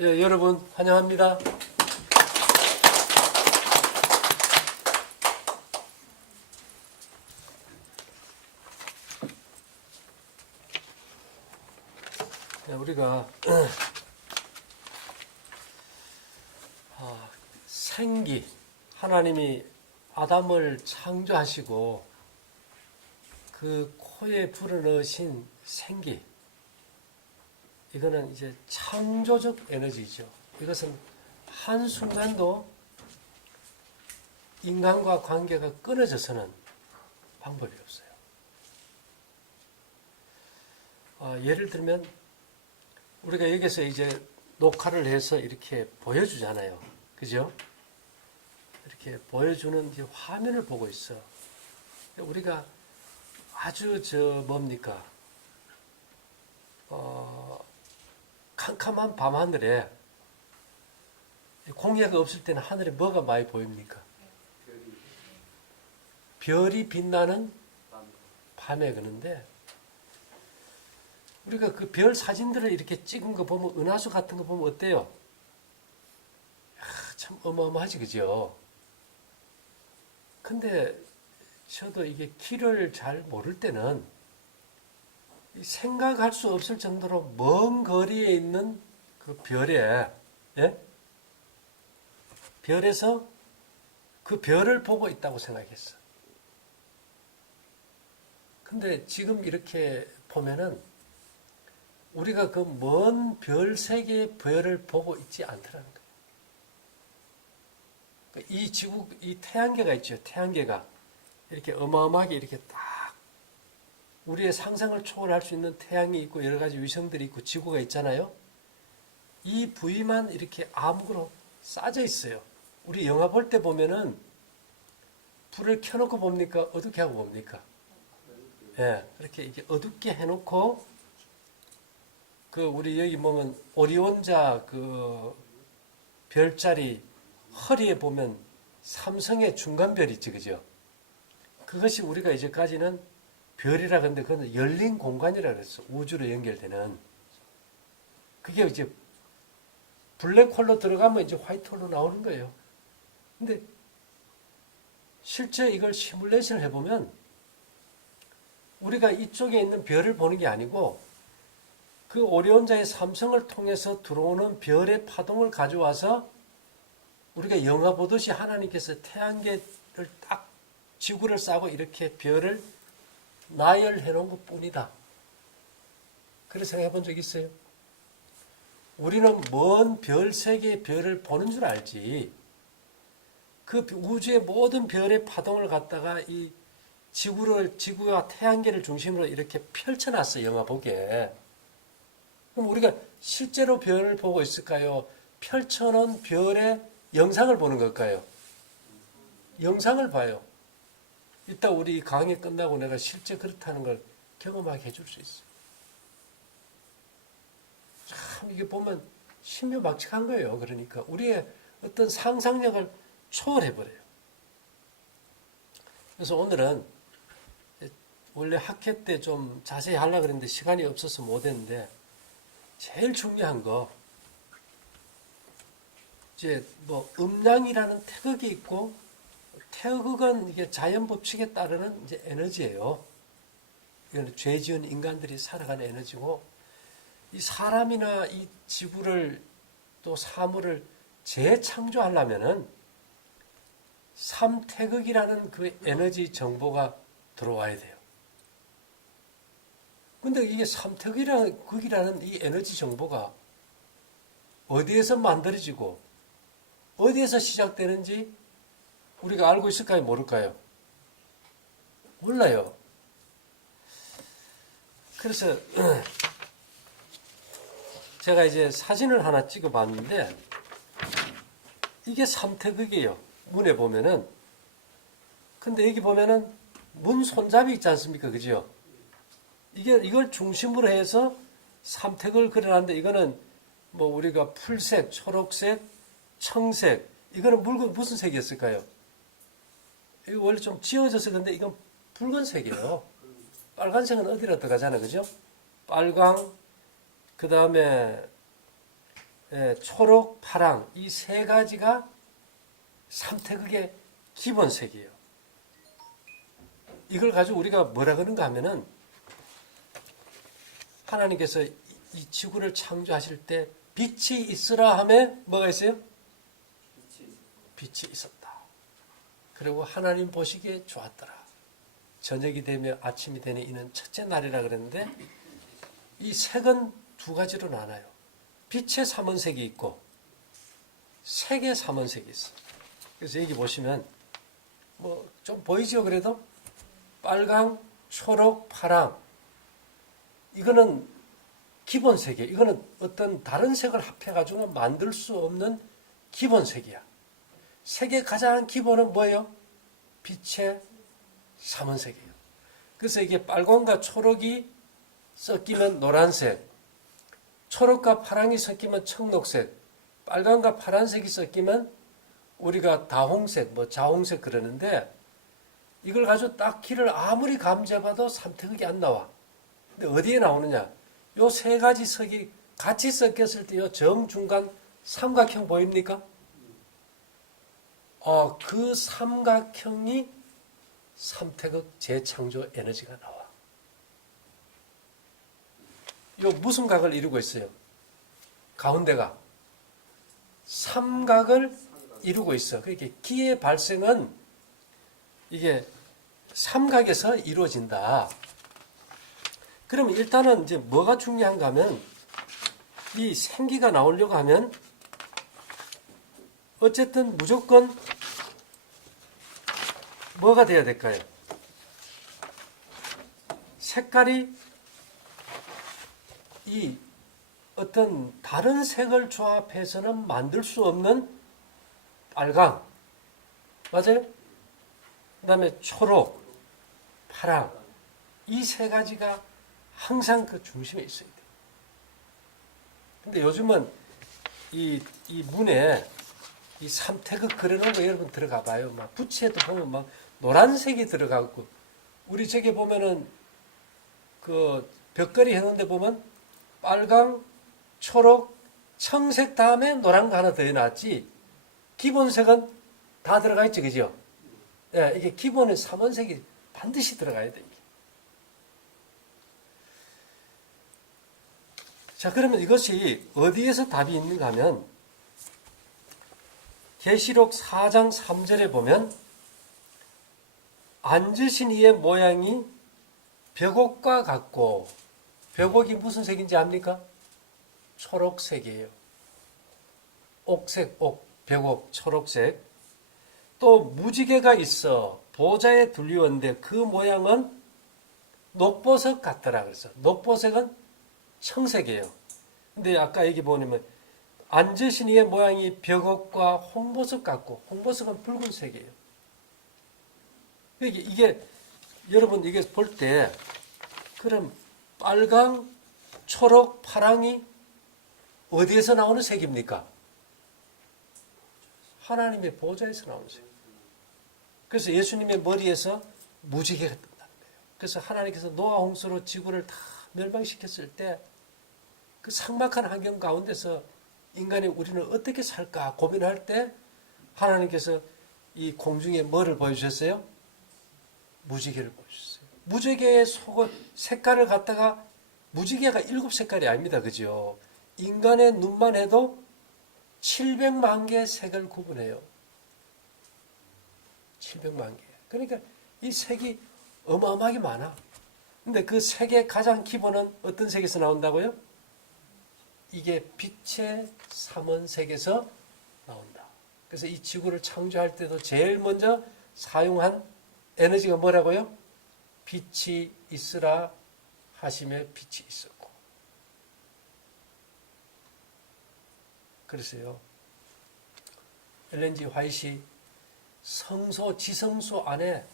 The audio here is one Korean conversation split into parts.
예, 여러분 환영합니다. 우리가 생기, 하나님이 아담을 창조하시고 그 코에 불어넣으신 생기, 이거는 이제 창조적 에너지죠. 이것은 한순간도 인간과 관계가 끊어져서는 방법이 없어요. 예를 들면 우리가 여기서 이제 녹화를 해서 이렇게 보여주잖아요. 그죠? 이렇게 보여주는 이제 화면을 보고 있어. 우리가 아주 뭡니까? 캄캄한 밤하늘에 공해가 없을 때는 하늘에 뭐가 많이 보입니까? 별이 빛나는 밤에 그런데 우리가 그 별 사진들을 이렇게 찍은 거 보면 은하수 같은 거 보면 어때요? 참 어마어마하지, 그죠? 근데 저도 이게 길을 잘 모를 때는 생각할 수 없을 정도로 먼 거리에 있는 그 별에, 예? 별에서 그 별을 보고 있다고 생각했어. 근데 지금 이렇게 보면은 우리가 그 먼 별 세 개의 별을 보고 있지 않더라는 거예요. 이 지구, 이 태양계가 있죠. 태양계가 이렇게 어마어마하게 이렇게 딱 우리의 상상을 초월할 수 있는 태양이 있고 여러 가지 위성들이 있고 지구가 있잖아요. 이 부위만 이렇게 암흑으로 싸져 있어요. 우리 영화 볼 때 보면은 불을 켜놓고 봅니까? 어둡게 하고 봅니까? 예, 그렇게 이렇게 어둡게 해놓고 그 우리 여기 보면 오리온자 그 별자리 허리에 보면 삼성의 중간별 있지, 그죠? 그것이 우리가 이제까지는 별이라 그러는데 그건 열린 공간이라 그랬어. 우주로 연결되는. 그게 이제 블랙홀로 들어가면 이제 화이트홀로 나오는 거예요. 근데 실제 이걸 시뮬레이션을 해보면 우리가 이쪽에 있는 별을 보는 게 아니고 그 오리온자의 삼성을 통해서 들어오는 별의 파동을 가져와서 우리가 영화 보듯이 하나님께서 태양계를 딱 지구를 싸고 이렇게 별을 나열해 놓은 것 뿐이다. 그렇게 생각해 본 적 있어요? 우리는 먼 별 세 개의 별을 보는 줄 알지. 그 우주의 모든 별의 파동을 갖다가 이 지구와 태양계를 중심으로 이렇게 펼쳐놨어요. 영화 보게. 그럼 우리가 실제로 별을 보고 있을까요? 펼쳐놓은 별의 영상을 보는 걸까요? 영상을 봐요. 이따 우리 강의 끝나고 내가 실제 그렇다는 걸 경험하게 해줄 수 있어요. 참 이게 보면 신묘막측한 거예요. 그러니까 우리의 어떤 상상력을 초월해버려요. 그래서 오늘은 원래 학회 때 좀 자세히 하려고 그랬는데 시간이 없어서 못했는데 제일 중요한 거 이제 뭐 음양이라는 태극이 있고 태극은 이게 자연 법칙에 따르는 이제 에너지예요. 이건 죄 지은 인간들이 살아가는 에너지고 이 사람이나 이 지구를 또 사물을 재창조하려면은 삼태극이라는 그 에너지 정보가 들어와야 돼요. 근데 이게 삼태극이라는 이 에너지 정보가 어디에서 만들어지고 어디에서 시작되는지 우리가 알고 있을까요? 모를까요? 몰라요. 그래서 제가 이제 사진을 하나 찍어 봤는데 이게 삼태극이에요. 문에 보면은. 근데 여기 보면은 문 손잡이 있지 않습니까? 그죠? 이걸 중심으로 해서 삼택을 그려놨는데 이거는 뭐 우리가 풀색, 초록색, 청색, 이거는 무슨 색이었을까요? 이거 원래 좀 지워져서 그런데 이건 붉은색이에요. 빨간색은 어디로 들어가잖아요. 그죠? 빨강, 그 다음에 초록, 파랑 이 세 가지가 삼태극의 기본색이에요. 이걸 가지고 우리가 뭐라 그런가 하면은 하나님께서 이 지구를 창조하실 때 빛이 있으라 하면 뭐가 있어요? 빛이 있었다. 그리고 하나님 보시기에 좋았더라. 저녁이 되며 아침이 되니 이는 첫째 날이라 그랬는데 이 색은 두 가지로 나눠요. 빛의 삼원색이 있고 색의 삼원색이 있어. 그래서 여기 보시면 뭐 좀 보이죠? 그래도 빨강, 초록, 파랑 이거는 기본색이에요. 이거는 어떤 다른 색을 합해가지고 만들 수 없는 기본색이야. 색의 가장 기본은 뭐예요? 빛의 삼원색이에요. 그래서 이게 빨강과 초록이 섞이면 노란색, 초록과 파랑이 섞이면 청록색, 빨강과 파란색이 섞이면 우리가 다홍색, 뭐 자홍색 그러는데 이걸 가지고 딱 길을 아무리 감재봐도 삼태극이 안 나와. 근데 어디에 나오느냐? 요 세 가지 색이 같이 섞였을 때 요 정중간 삼각형 보입니까? 그 삼각형이 삼태극 재창조 에너지가 나와. 요 무슨 각을 이루고 있어요? 가운데가 삼각을 이루고 있어. 그러니까 기의 발생은 이게 삼각에서 이루어진다. 그러면 일단은 이제 뭐가 중요한가 하면 이 생기가 나오려고 하면 어쨌든 무조건 뭐가 돼야 될까요? 색깔이 이 어떤 다른 색을 조합해서는 만들 수 없는 빨강, 맞아요? 그 다음에 초록, 파랑 이 세 가지가 항상 그 중심에 있어야 돼요. 근데 요즘은 이 문에 이 삼태극 그려놓은 거 여러분 들어가 봐요. 막 부채도 보면 막 노란색이 들어가고 우리 저기 보면은 그 벽걸이 해놓은 데 보면 빨강, 초록, 청색 다음에 노란 거 하나 더 해놨지. 기본색은 다 들어가 있죠, 그죠? 예, 이게 기본은 삼원색이 반드시 들어가야 돼. 자, 그러면 이것이 어디에서 답이 있는가 하면 계시록 4장 3절에 보면 앉으신 이의 모양이 벽옥과 같고 벽옥이 무슨 색인지 압니까? 초록색이에요. 옥색, 옥, 벽옥, 초록색. 또 무지개가 있어 보좌에 둘리었는데 그 모양은 녹보석 같더라 그래서 녹보석은 청색이에요. 근데 아까 여기 보면 앉으신 이의 모양이 벽옥과 홍보석 같고 홍보석은 붉은색이에요. 이게 여러분 이게 볼 때 그럼 빨강, 초록, 파랑이 어디에서 나오는 색입니까? 하나님의 보좌에서 나오는 색. 그래서 예수님의 머리에서 무지개가 뜬다는 거예요. 그래서 하나님께서 노아 홍수로 지구를 다 멸망시켰을 때 그 삭막한 환경 가운데서 인간이 우리는 어떻게 살까 고민할 때 하나님께서 이 공중에 뭐를 보여주셨어요? 무지개를 보여주셨어요. 무지개의 속을 색깔을 갖다가 무지개가 7색깔이 아닙니다. 그죠? 인간의 눈만 해도 700만 개의 색을 구분해요. 700만 개. 그러니까 이 색이 어마어마하게 많아. 근데 그 색의 가장 기본은 어떤 색에서 나온다고요? 이게 빛의 삼원색에서 나온다. 그래서 이 지구를 창조할 때도 제일 먼저 사용한 에너지가 뭐라고요? 빛이 있으라 하심에 빛이 있었고. 그래서요. 엘렌 G 화이트이 성소, 지성소 안에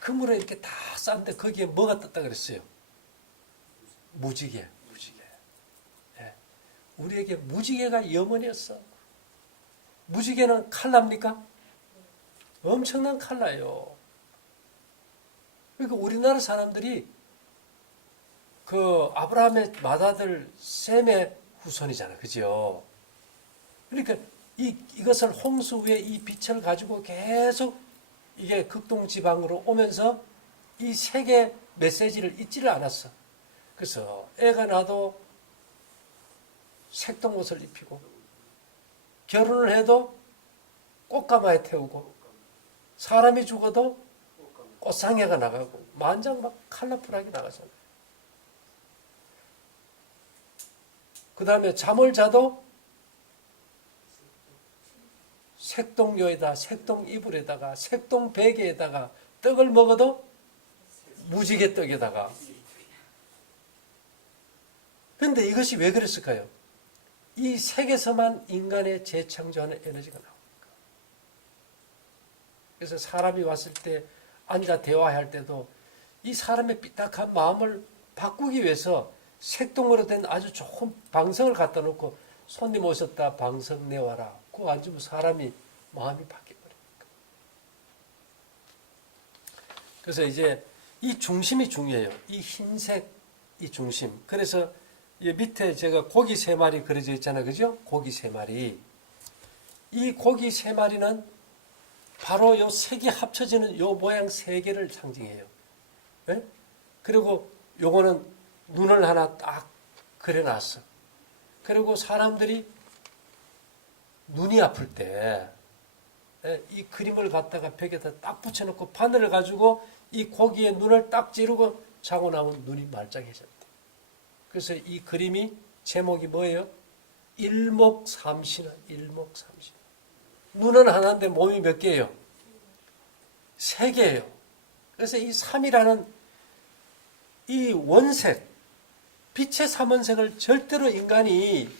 그물에 이렇게 다 쌌는데 거기에 뭐가 떴다 그랬어요? 무지개. 우리에게 무지개가 염원이었어. 무지개는 칼라입니까? 엄청난 칼라예요. 그러니까 우리나라 사람들이 그 아브라함의 맏아들 셈의 후손이잖아. 그죠? 그러니까 이것을 홍수 위에 이 빛을 가지고 계속 이게 극동지방으로 오면서 이 세계 메시지를 잊지를 않았어. 그래서 애가 나도 색동옷을 입히고, 결혼을 해도 꽃가마에 태우고, 사람이 죽어도 꽃상회가 나가고, 만장 막 컬러풀하게 나가잖아요. 그 다음에 잠을 자도 색동요에다, 색동 이불에다가, 색동 베개에다가, 떡을 먹어도 무지개 떡에다가. 그런데 이것이 왜 그랬을까요? 이 색에서만 인간의 재창조하는 에너지가 나옵니다. 그래서 사람이 왔을 때 앉아 대화할 때도 이 사람의 삐딱한 마음을 바꾸기 위해서 색동으로 된 아주 좋은 방석을 갖다 놓고 손님 오셨다 방석 내와라. 그거 앉으면 사람이 마음이 바뀌어버립니다. 그래서 이제 이 중심이 중요해요. 이 흰색 이 중심. 그래서 이 밑에 제가 고기 3마리 그려져 있잖아요. 그죠? 고기 3마리. 이 고기 3마리는 바로 요 색이 합쳐지는 요 모양 3개를 상징해요. 네? 그리고 요거는 눈을 하나 딱 그려놨어. 그리고 사람들이 눈이 아플 때 이 그림을 갖다가 벽에다 딱 붙여놓고 바늘을 가지고 이 고기에 눈을 딱 찌르고 자고 나면 눈이 말짱해졌대. 그래서 이 그림이 제목이 뭐예요? 일목삼신. 일목삼신. 눈은 하나인데 몸이 몇 개예요? 3개예요. 그래서 이 3이라는 이 원색, 빛의 삼원색을 절대로 인간이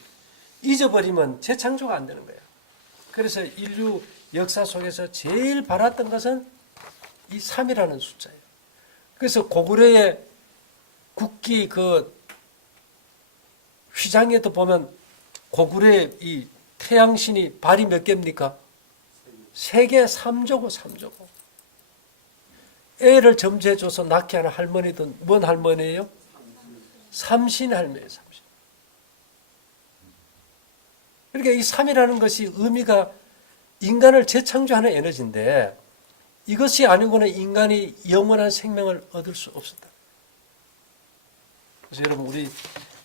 잊어버리면 재창조가 안 되는 거예요. 그래서 인류 역사 속에서 제일 바랐던 것은 이 3이라는 숫자예요. 그래서 고구려의 국기 그 휘장에도 보면 고구려의 이 태양신이 발이 몇 개입니까? 3개, 3조고 3조고. 애를 점지해줘서 낳게 하는 할머니도 뭔 할머니예요? 삼신 할매예요. 삼신. 그러니까 이 3이라는 것이 의미가 인간을 재창조하는 에너지인데 이것이 아니고는 인간이 영원한 생명을 얻을 수 없었다. 그래서 여러분 우리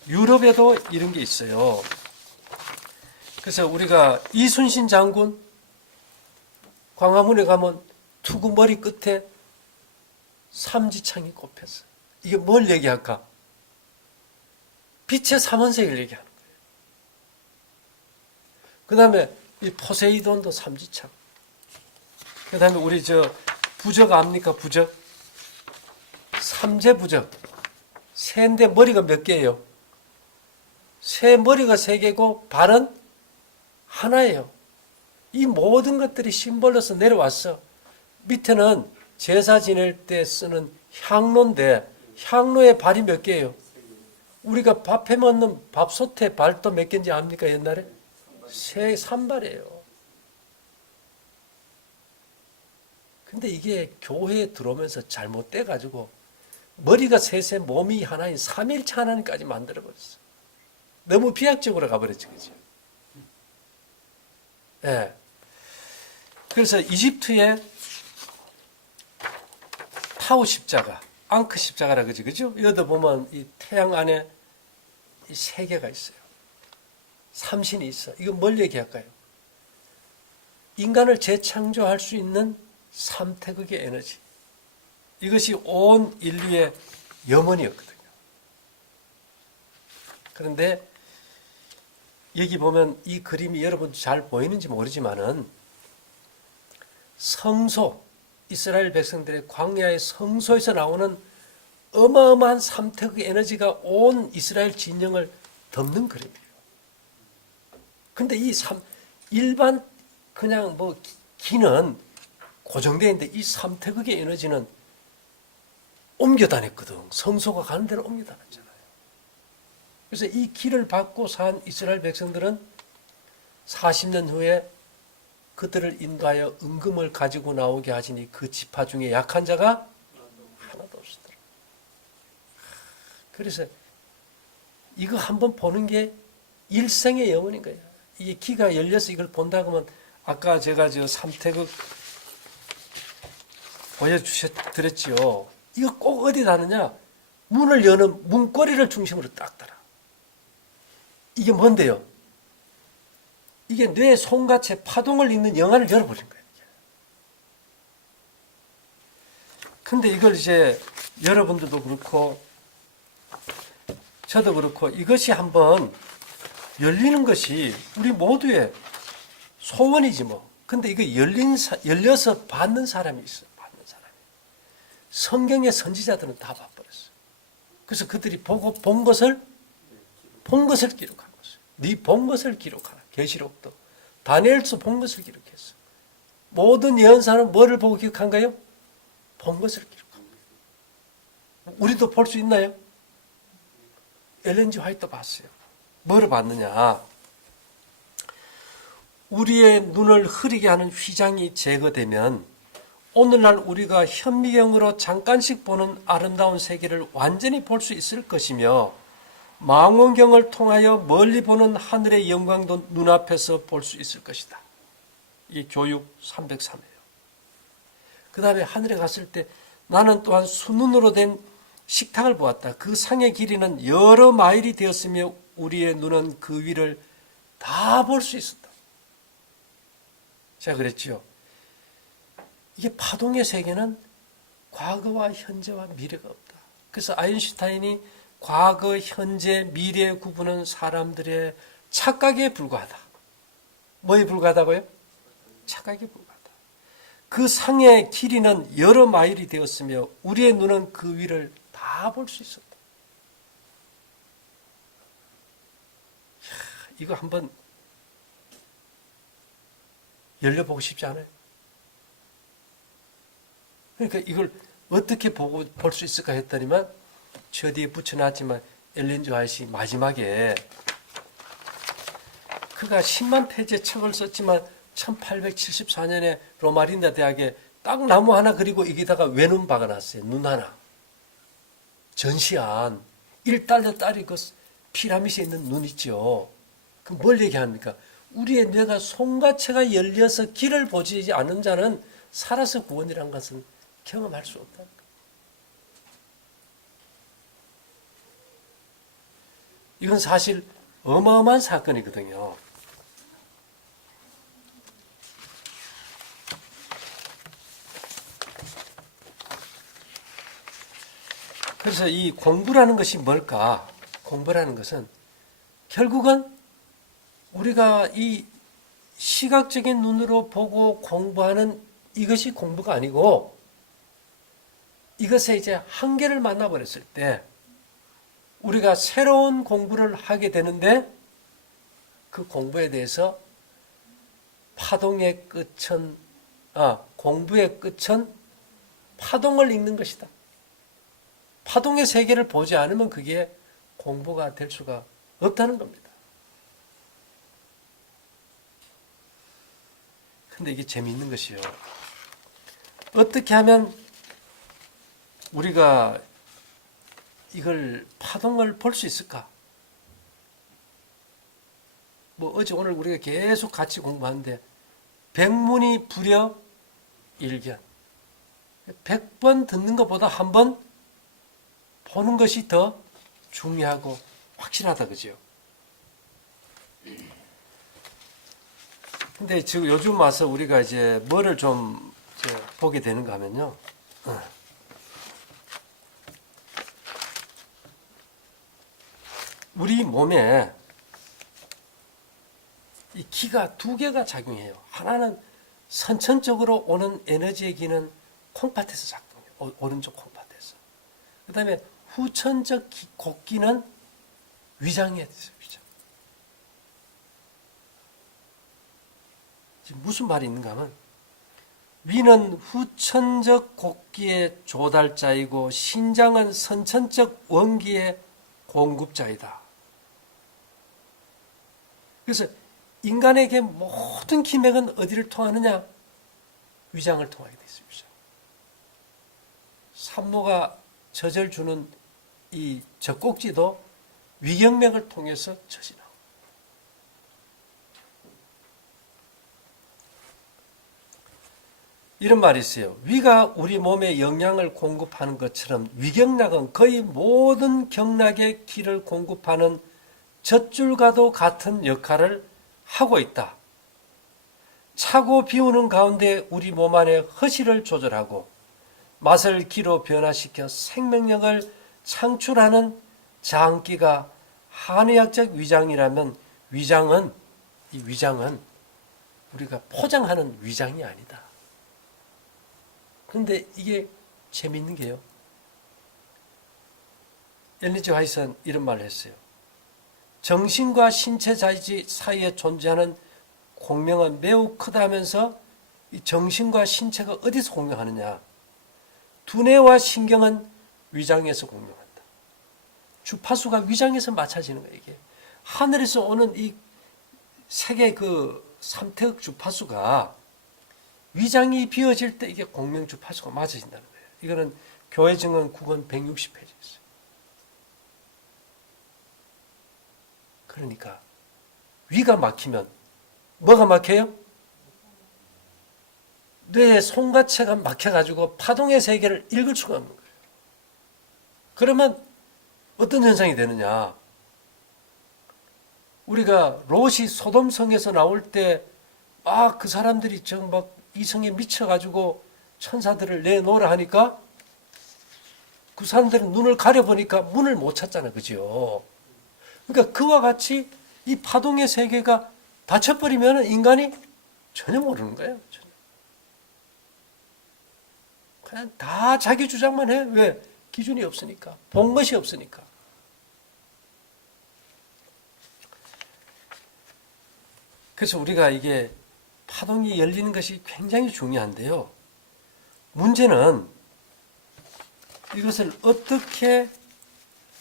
유럽에도 이런 게 있어요. 그래서 우리가 이순신 장군 광화문에 가면 투구 머리 끝에 삼지창이 꼽혔어. 이게 뭘 얘기할까? 빛의 삼원색을 얘기하는 거예요. 그 다음에 이 포세이돈도 삼지창. 그 다음에 우리 부적 압니까? 부적. 삼재 부적. 새인데 머리가 몇 개예요? 새 머리가 3개고 발은 하나예요. 이 모든 것들이 심벌로서 내려왔어. 밑에는 제사 지낼 때 쓰는 향로인데 향로의 발이 몇 개예요? 우리가 밥해 먹는 밥솥에 발도 몇 개인지 압니까? 옛날에? 3발이에요. 근데 이게 교회에 들어오면서 잘못돼가지고 머리가 셋에 몸이 하나인 삼일체 하나님까지 만들어버렸어. 너무 비약적으로 가버렸지, 그죠? 예. 그래서 이집트에 타우 십자가, 앙크 십자가라 그지, 그죠? 여기다 보면 이 태양 안에 이 3개가 있어요. 삼신이 있어. 이거 뭘 얘기할까요? 인간을 재창조할 수 있는 삼태극의 에너지. 이것이 온 인류의 염원이었거든요. 그런데 여기 보면 이 그림이 여러분 잘 보이는지 모르지만은 성소, 이스라엘 백성들의 광야의 성소에서 나오는 어마어마한 삼태극의 에너지가 온 이스라엘 진영을 덮는 그림이에요. 근데 일반 그냥 기는 고정되어 있는데 이 삼태극의 에너지는 옮겨 다녔거든. 성소가 가는 데를 옮겨 다녔잖아요. 그래서 이 길을 받고 산 이스라엘 백성들은 40년 후에 그들을 인도하여 은금을 가지고 나오게 하시니 그 지파 중에 약한 자가 하나도 없었더라. 그래서 이거 한번 보는 게 일생의 영혼인 거예요. 이 키가 열려서 이걸 본다 그러면 아까 제가 저 삼태극 보여드렸지요. 이거 꼭 어디 닿느냐? 문을 여는 문고리를 중심으로 딱 달아. 이게 뭔데요? 이게 뇌 송가체 파동을 읽는 영안을 열어버린 거예요. 근데 이걸 이제 여러분들도 그렇고 저도 그렇고 이것이 한번 열리는 것이 우리 모두의 소원이지 뭐. 근데 이거 열려서 받는 사람이 있어요. 받는 사람이. 성경의 선지자들은 다 봐버렸어요. 그래서 그들이 보고 본 것을 기록한 것이에요. 네 본 것을 기록하라. 계시록도 다니엘서 본 것을 기록했어. 모든 예언사는 뭐를 보고 기록한가요? 본 것을 기록합니다. 우리도 볼 수 있나요? 엘렌 G 화이트 봤어요. 뭐를 봤느냐? 우리의 눈을 흐리게 하는 휘장이 제거되면 오늘날 우리가 현미경으로 잠깐씩 보는 아름다운 세계를 완전히 볼 수 있을 것이며 망원경을 통하여 멀리 보는 하늘의 영광도 눈앞에서 볼 수 있을 것이다. 이 교육 303이에요. 그 다음에 하늘에 갔을 때 나는 또한 순눈으로 된 식탁을 보았다. 그 상의 길이는 여러 마일이 되었으며 우리의 눈은 그 위를 다 볼 수 있었다. 제가 그랬지요. 이게 파동의 세계는 과거와 현재와 미래가 없다. 그래서 아인슈타인이 과거, 현재, 미래의 구분은 사람들의 착각에 불과하다. 뭐에 불과하다고요? 착각에 불과하다. 그 상의 길이는 여러 마일이 되었으며 우리의 눈은 그 위를 다 볼 수 있었다. 이거 한번 열려보고 싶지 않아요? 그러니까 이걸 어떻게 보고 볼 수 있을까 했더니만 저 뒤에 붙여놨지만 엘렌 G 화이트이 마지막에 그가 10만 페이지의 책을 썼지만 1874년에 로마린다 대학에 딱 나무 하나 그리고 여기다가 외눈 박아놨어요. 눈 하나. 전시한 1달러짜리 그 피라미드에 있는 눈 있죠. 그럼 뭘 얘기합니까? 우리의 뇌가 송가체가 열려서 길을 보지 않은 자는 살아서 구원이라는 것은 경험할 수 없다. 이건 사실 어마어마한 사건이거든요. 그래서 이 공부라는 것이 뭘까? 공부라는 것은 결국은 우리가 이 시각적인 눈으로 보고 공부하는 이것이 공부가 아니고 이것에 이제 한계를 만나버렸을 때 우리가 새로운 공부를 하게 되는데 그 공부에 대해서 공부의 끝은 파동을 읽는 것이다. 파동의 세계를 보지 않으면 그게 공부가 될 수가 없다는 겁니다. 근데 이게 재미있는 것이요. 어떻게 하면 우리가 이걸 파동을 볼 수 있을까? 뭐 어제 오늘 우리가 계속 같이 공부하는데 백문이 불여 일견. 100번 듣는 것보다 한 번 보는 것이 더 중요하고 확실하다 그죠? 근데 지금 요즘 와서 우리가 이제 뭐를 좀 보게 되는가 하면요. 우리 몸에 이 기가 두 개가 작용해요. 하나는 선천적으로 오는 에너지의 기는 콩팥에서 작동해요. 오른쪽 콩팥에서. 그 다음에 후천적 곡기는 위장에 있어요. 위장. 지금 무슨 말이 있는가 하면 위는 후천적 곡기의 조달자이고 신장은 선천적 원기의 공급자이다. 그래서 인간에게 모든 기맥은 어디를 통하느냐? 위장을 통하게 되어 있습니다. 산모가 젖을 주는 이 젖꼭지도 위경맥을 통해서 젖이 나옵니다. 이런 말이 있어요. 위가 우리 몸에 영양을 공급하는 것처럼 위경락은 거의 모든 경락에 기를 공급하는 젖줄과도 같은 역할을 하고 있다. 차고 비우는 가운데 우리 몸 안의 허시를 조절하고 맛을 기로 변화시켜 생명력을 창출하는 장기가 한의학적 위장이라면 위장은 우리가 포장하는 위장이 아니다. 그런데 이게 재밌는 게요. 엘리지 화이트는 이런 말을 했어요. 정신과 신체 자지 사이에 존재하는 공명은 매우 크다면서 이 정신과 신체가 어디서 공명하느냐? 두뇌와 신경은 위장에서 공명한다. 주파수가 위장에서 맞춰지는 거예요. 이게 하늘에서 오는 이 세계 그 삼태극 주파수가 위장이 비어질 때 이게 공명 주파수가 맞아진다는 거예요. 이거는 교회 증언 9권 160페이지에 있어요. 그러니까 위가 막히면 뭐가 막혀요? 뇌의 송가체가 막혀가지고 파동의 세계를 읽을 수가 없는 거예요. 그러면 어떤 현상이 되느냐? 우리가 롯이 소돔성에서 나올 때 그 사람들이 막 이성에 미쳐가지고 천사들을 내놓으라 하니까 그 사람들은 눈을 가려보니까 문을 못 찾잖아. 그죠? 그러니까 그와 같이 이 파동의 세계가 닫혀버리면 인간이 전혀 모르는 거예요. 전혀. 그냥 다 자기 주장만 해. 왜? 기준이 없으니까. 본 것이 없으니까. 그래서 우리가 이게 파동이 열리는 것이 굉장히 중요한데요. 문제는 이것을 어떻게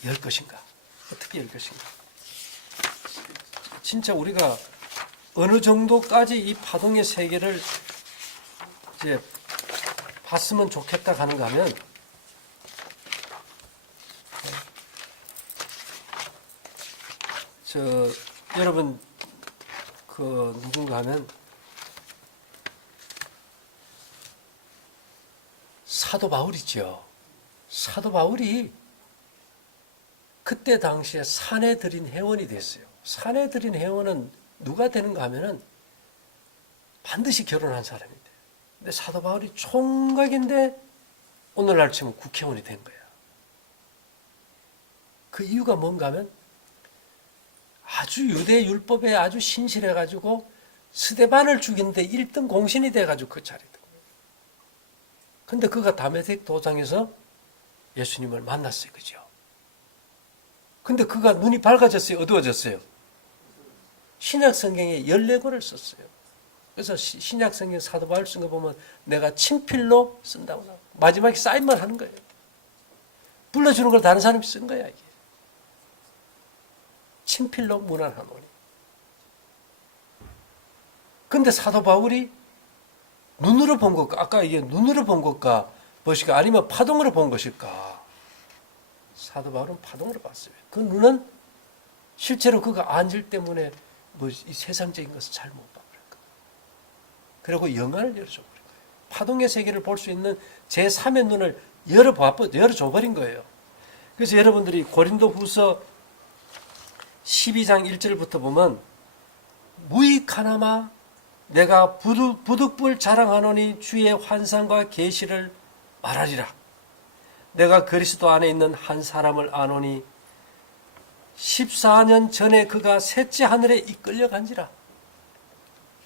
열 것인가? 어떻게 열 것인가? 진짜 우리가 어느 정도까지 이 파동의 세계를 이제 봤으면 좋겠다 하는가 하면 여러분 누군가 하면 사도 바울이죠. 사도 바울이 그때 당시에 산에 들인 회원이 됐어요. 산에 들인 회원은 누가 되는가 하면은 반드시 결혼한 사람이 돼. 근데 사도 바울이 총각인데 오늘날 치면 국회의원이 된 거야. 그 이유가 뭔가 하면 아주 유대 율법에 아주 신실해가지고 스데반을 죽이는데 1등 공신이 돼가지고 그 자리에 든 거예요. 근데 그가 다메섹 도상에서 예수님을 만났어요. 그죠? 근데 그가 눈이 밝아졌어요? 어두워졌어요? 신약 성경에 14권을 썼어요. 그래서 신약 성경 사도 바울 쓴 거 보면 내가 친필로 쓴다고 나와요. 마지막에 사인만 하는 거예요. 불러주는 걸 다른 사람이 쓴 거야, 이게. 친필로 문안하노니. 근데 사도 바울이 눈으로 본 것과, 아까 이게 눈으로 본 것과 무엇일까? 아니면 파동으로 본 것일까? 사도 바울은 파동으로 봤어요. 그 눈은 실제로 그가 안질 때문에 이 세상적인 것을 잘 못 봐버린 거예요. 그리고 영안을 열어줘 버린 거예요. 파동의 세계를 볼 수 있는 제3의 눈을 열어줘 버린 거예요. 그래서 여러분들이 고린도 후서 12장 1절부터 보면 무익하나마 내가 부득불 자랑하노니 주의 환상과 계시를 말하리라. 내가 그리스도 안에 있는 한 사람을 아노니 14년 전에 그가 셋째 하늘에 이끌려간지라.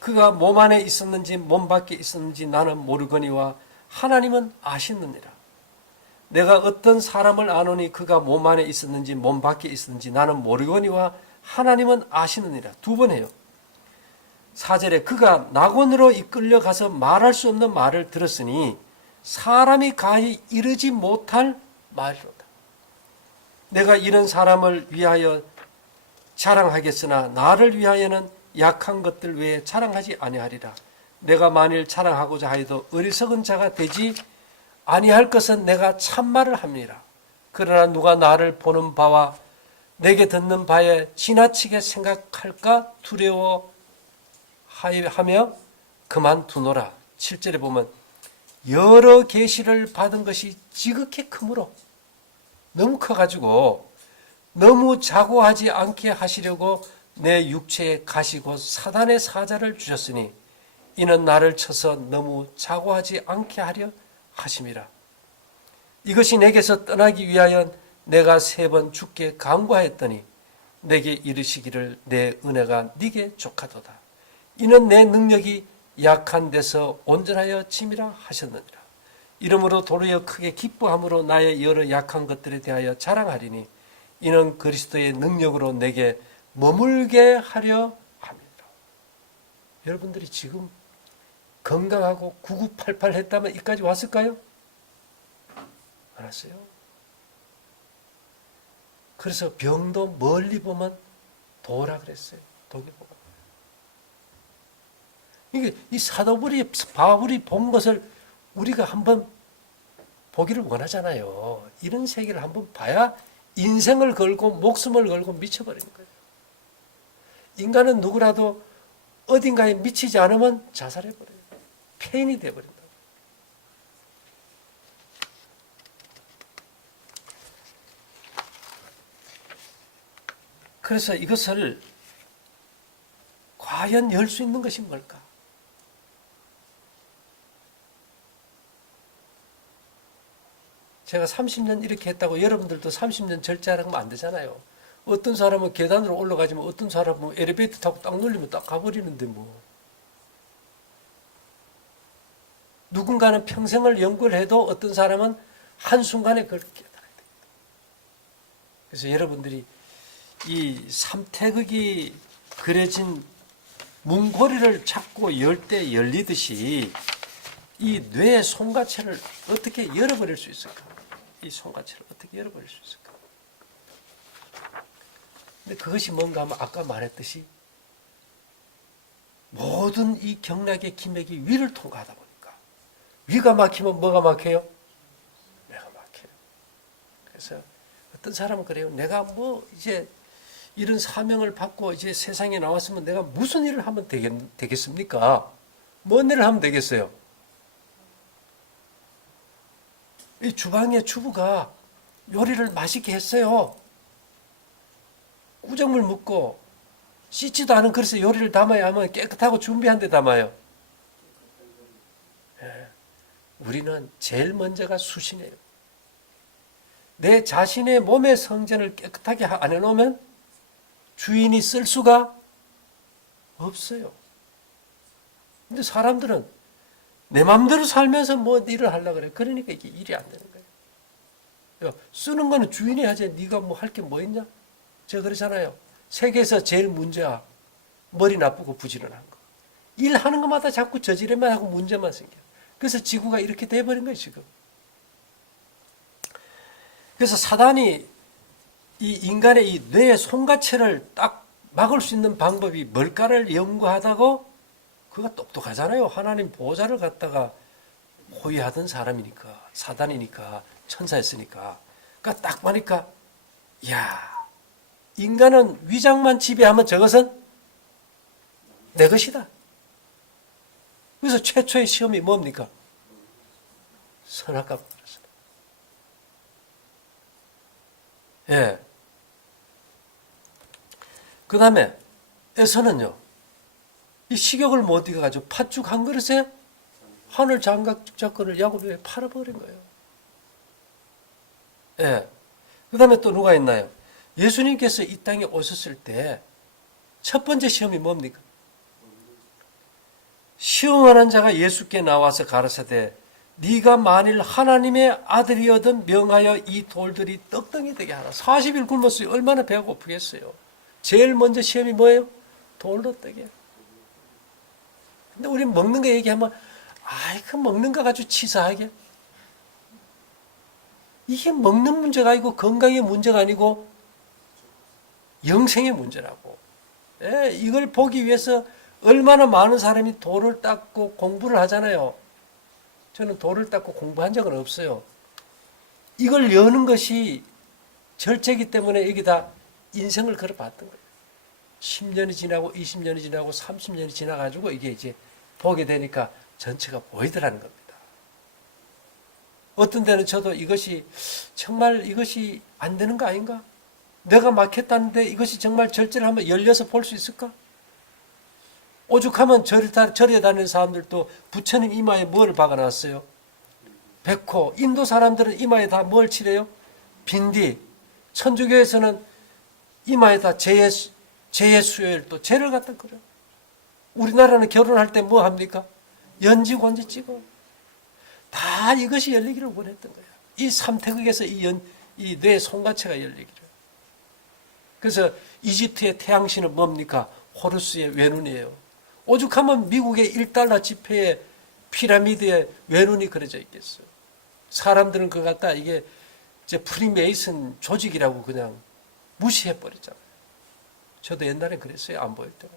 그가 몸 안에 있었는지 몸 밖에 있었는지 나는 모르거니와 하나님은 아시느니라. 내가 어떤 사람을 아노니 그가 몸 안에 있었는지 몸 밖에 있었는지 나는 모르거니와 하나님은 아시느니라. 2번 해요. 4절에 그가 낙원으로 이끌려가서 말할 수 없는 말을 들었으니 사람이 가히 이르지 못할 말이로다. 내가 이런 사람을 위하여 자랑하겠으나 나를 위하여는 약한 것들 외에 자랑하지 아니하리라. 내가 만일 자랑하고자 하여도 어리석은 자가 되지 아니할 것은 내가 참말을 합니다. 그러나 누가 나를 보는 바와 내게 듣는 바에 지나치게 생각할까 두려워하며 그만두노라. 7절에 보면 여러 계시를 받은 것이 지극히 크므로 너무 커가지고 너무 자고하지 않게 하시려고 내 육체에 가시고 사단의 사자를 주셨으니 이는 나를 쳐서 너무 자고하지 않게 하려 하심이라. 이것이 내게서 떠나기 위하여 내가 3번 주께 간구하였더니 내게 이르시기를 내 은혜가 네게 족하도다. 이는 내 능력이 약한 데서 온전하여 짐이라 하셨느니라. 이러므로 도리어 크게 기뻐함으로 나의 여러 약한 것들에 대하여 자랑하리니 이는 그리스도의 능력으로 내게 머물게 하려 함이라. 여러분들이 지금 건강하고 9988 했다면 이까지 왔을까요? 안 왔어요. 그래서 병도 멀리 보면 도라 그랬어요. 독이 보고. 이게 이 사도불이 바울이 본 것을 우리가 한번 보기를 원하잖아요. 이런 세계를 한번 봐야 인생을 걸고 목숨을 걸고 미쳐버리는 거예요. 인간은 누구라도 어딘가에 미치지 않으면 자살해버려요. 폐인이 되어버린다. 그래서 이것을 과연 열 수 있는 것이 뭘까? 제가 30년 이렇게 했다고 여러분들도 30년 절제하면 안 되잖아요. 어떤 사람은 계단으로 올라가지만 어떤 사람은 엘리베이터 타고 딱 눌리면 딱 가버리는데 뭐. 누군가는 평생을 연구를 해도 어떤 사람은 한순간에 그걸 깨달아야 됩니다. 그래서 여러분들이 이 삼태극이 그려진 문고리를 잡고 열 때 열리듯이 이 뇌의 송가체를 어떻게 열어버릴 수 있을까? 이 송가체를 어떻게 열어버릴 수 있을까? 근데 그것이 뭔가 하면 아까 말했듯이 모든 이 경락의 기맥이 위를 통과하다 보니까 위가 막히면 뭐가 막혀요? 뇌가 막혀요. 그래서 어떤 사람은 그래요. 내가 뭐 이제 이런 사명을 받고 이제 세상에 나왔으면 내가 무슨 일을 하면 되겠습니까? 뭔 일을 하면 되겠어요? 이 주방의 주부가 요리를 맛있게 했어요. 꾸정물 묻고 씻지도 않은 그릇에 요리를 담아야 하면 깨끗하고 준비한 데 담아요. 예. 우리는 제일 먼저가 수신이에요. 내 자신의 몸의 성전을 깨끗하게 안 해놓으면 주인이 쓸 수가 없어요. 근데 사람들은 내 마음대로 살면서 뭐 일을 하려고 그래. 그러니까 이게 일이 안 되는 거예요. 쓰는 거는 주인이 하지. 네가 뭐 할 게 뭐 있냐? 제가 그러잖아요. 세계에서 제일 문제야. 머리 나쁘고 부지런한 거. 일하는 것마다 자꾸 저지르만 하고 문제만 생겨. 그래서 지구가 이렇게 돼버린 거예요, 지금. 그래서 사단이 이 인간의 이 뇌의 송가체를 딱 막을 수 있는 방법이 뭘까를 연구하다고 그가 똑똑하잖아요. 하나님 보호자를 갖다가 호위하던 사람이니까, 사단이니까, 천사였으니까. 그러니까 딱 보니까, 이야, 인간은 위장만 지배하면 저것은 내 것이다. 그래서 최초의 시험이 뭡니까? 선악과를 먹었습니다. 예. 그 다음에 에서는요, 이 식욕을 못 이겨가지고 팥죽 한 그릇에 하늘 장각 작권을 야곱에게 팔아버린 거예요. 예. 그 다음에 또 누가 있나요? 예수님께서 이 땅에 오셨을 때 첫 번째 시험이 뭡니까? 시험하는 자가 예수께 나와서 가라사대 네가 만일 하나님의 아들이어든 명하여 이 돌들이 떡덩이 되게 하라. 40일 굶었어요. 얼마나 배가 고프겠어요. 제일 먼저 시험이 뭐예요? 돌로 떡이에요. 근데 우리 먹는 거 얘기하면 그 먹는 거 가지고 치사하게. 이게 먹는 문제가 아니고 건강의 문제가 아니고 영생의 문제라고. 예, 이걸 보기 위해서 얼마나 많은 사람이 돌을 닦고 공부를 하잖아요. 저는 돌을 닦고 공부한 적은 없어요. 이걸 여는 것이 절제이기 때문에 여기다 인생을 걸어봤던 거예요. 10년이 지나고 20년이 지나고 30년이 지나가지고 이게 이제 보게 되니까 전체가 보이더라는 겁니다. 어떤 데는 저도 이것이 정말 이것이 안 되는 거 아닌가? 내가 막혔다는데 이것이 정말 절제를 하면 열려서 볼 수 있을까? 오죽하면 절에 다니는 사람들도 부처님 이마에 뭘 박아놨어요? 백호. 인도 사람들은 이마에 다 뭘 칠해요? 빈디. 천주교에서는 이마에다 제예수요일 또 제를 갖다 그려. 우리나라는 결혼할 때 뭐 합니까? 연지곤지 찍어. 다 이것이 열리기를 원했던 거야. 이 삼태극에서 이 뇌 송가체가 열리기를. 그래서 이집트의 태양신은 뭡니까? 호루스의 외눈이에요. 오죽하면 미국의 1달러 지폐에 피라미드에 외눈이 그려져 있겠어요. 사람들은 그거 갖다 이게 이제 프리메이슨 조직이라고 그냥 무시해버렸잖아요. 저도 옛날에 그랬어요. 안 보일 때는.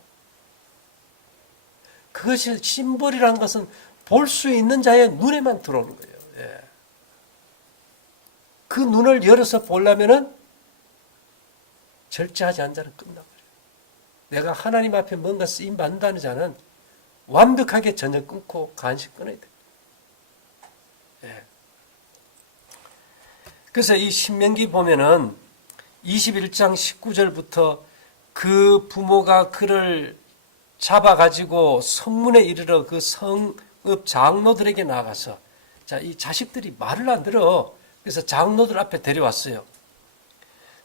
그것이 심벌이라는 것은 볼 수 있는 자의 눈에만 들어오는 거예요. 예. 그 눈을 열어서 보려면은 절제하지 않은 자는 끝나버려요. 내가 하나님 앞에 뭔가 쓰임 받는다는 자는 완벽하게 전혀 끊고 간식 끊어야 돼요. 예. 그래서 이 신명기 보면은 21장 19절부터 그 부모가 그를 잡아가지고 성문에 이르러 그 성읍 장로들에게 나가서, 자, 이 자식들이 말을 안 들어. 그래서 장로들 앞에 데려왔어요.